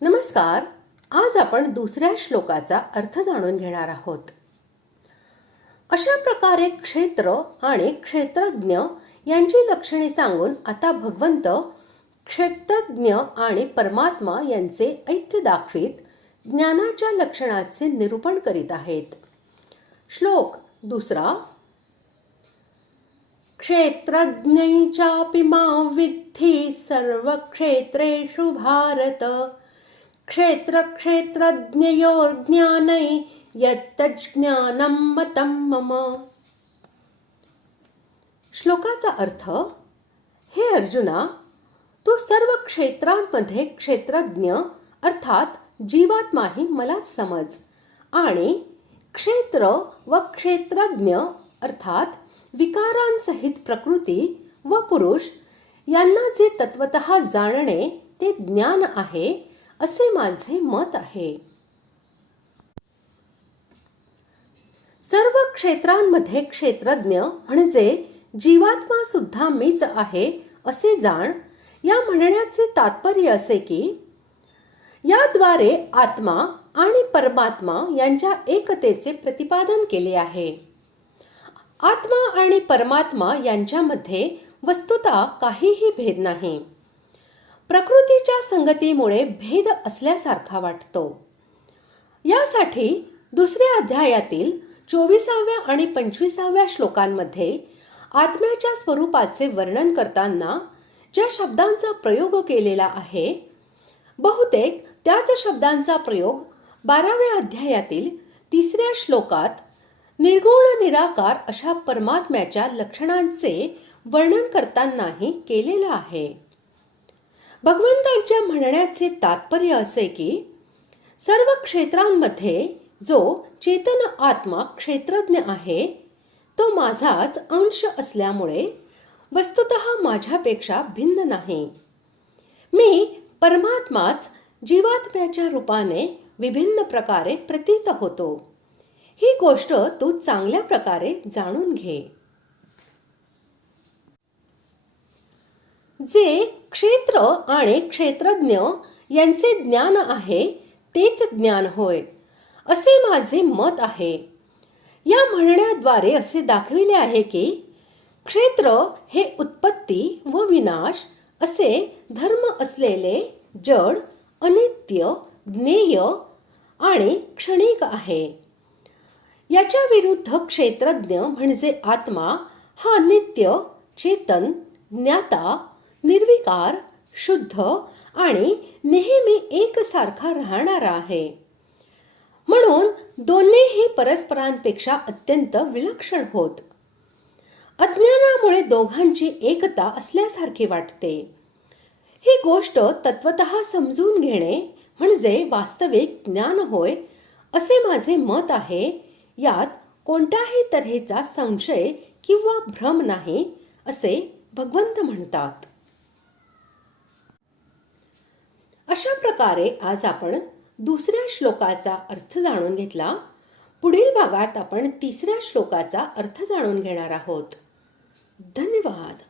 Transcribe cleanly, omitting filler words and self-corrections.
नमस्कार. आज आपण दुसऱ्या श्लोकाचा अर्थ जाणून घेणार आहोत. अशा प्रकारे क्षेत्र आणि क्षेत्रज्ञ यांची लक्षणे सांगून आता भगवंत क्षेत्रज्ञ आणि परमात्मा यांचे ऐक्य दाखवित ज्ञानाच्या लक्षणाचे निरूपण करीत आहेत. श्लोक दुसरा. क्षेत्रज्ञै चापि मां विद्धि सर्वक्षेत्रेषु भारत. क्षेत्र क्षेत्रज्ञयोर्ज्ञानै यत्तज्ज्ञानं मतं मम. श्लोकाचा अर्थ: हे अर्जुना, तू सर्व क्षेत्रांमध्ये क्षेत्रज्ञ अर्थात जीवात्माही मलाच समज, आणि क्षेत्र व क्षेत्रज्ञ अर्थात विकारांसहित प्रकृती व पुरुष यांना जे तत्वतः जाणणे ते ज्ञान आहे असे माझे मत आहे. सर्व क्षेत्रांमध्ये क्षेत्रज्ञ म्हणजे जीवात्मा सुद्धा मीच आहे असे जाण. या म्हणण्याचे तात्पर्य असे की याद्वारे आत्मा आणि परमात्मा यांच्या एकतेचे प्रतिपादन केले आहे. आत्मा आणि परमात्मा यांच्यामध्ये वस्तुतः काहीही भेद नाही. प्रकृतीच्या संगतीमुळे भेद असल्यासारखा वाटतो. यासाठी दुसऱ्या अध्यायातील 24व्या आणि 25व्या श्लोकांमध्ये आत्म्याच्या स्वरूपाचे वर्णन करताना ज्या शब्दांचा प्रयोग केलेला आहे, बहुतेक त्याच शब्दांचा प्रयोग 12व्या अध्यायातील 3ऱ्या श्लोकात निर्गुण निराकार अशा परमात्म्याच्या लक्षणांचे वर्णन करतानाही केलेला आहे. भगवंतांच्या म्हणण्याचे तात्पर्य असे की सर्व क्षेत्रांमध्ये जो चेतन आत्मा क्षेत्रज्ञ आहे तो माझाच अंश असल्यामुळे वस्तुतः माझ्यापेक्षा भिन्न नाही. मी परमात्माच जीवात्म्याच्या रूपाने विभिन्न प्रकारे प्रतीत होतो. ही गोष्ट तू चांगल्या प्रकारे जाणून घे. जे क्षेत्र आणि क्षेत्रज्ञ यांचे ज्ञान आहे तेच ज्ञान होय असे माझे मत आहे. या म्हणण्याद्वारे असे दाखविले आहे की क्षेत्र हे उत्पत्ती व विनाश असे धर्म असलेले जड, अनित्य, ज्ञेय आणि क्षणिक आहे. याच्या विरुद्ध क्षेत्रज्ञ म्हणजे आत्मा हा नित्य, चेतन, ज्ञाता, निर्विकार, शुद्ध आणि नेहमी एकसारखा राहणारा आहे. म्हणून दोन्हीही परस्परांपेक्षा अत्यंत विलक्षण होत. अज्ञानामुळे दोघांची एकता असल्यासारखी वाटते. ही गोष्ट तत्वतः समजून घेणे म्हणजे वास्तविक ज्ञान होय असे माझे मत आहे. यात कोणत्याही तऱ्हेचा संशय किंवा भ्रम नाही असे भगवंत म्हणतात. अशा प्रकारे आज आपण दुसऱ्या श्लोकाचा अर्थ जाणून घेतला. पुढील भागात आपण 3ऱ्या श्लोकाचा अर्थ जाणून घेणार आहोत. धन्यवाद.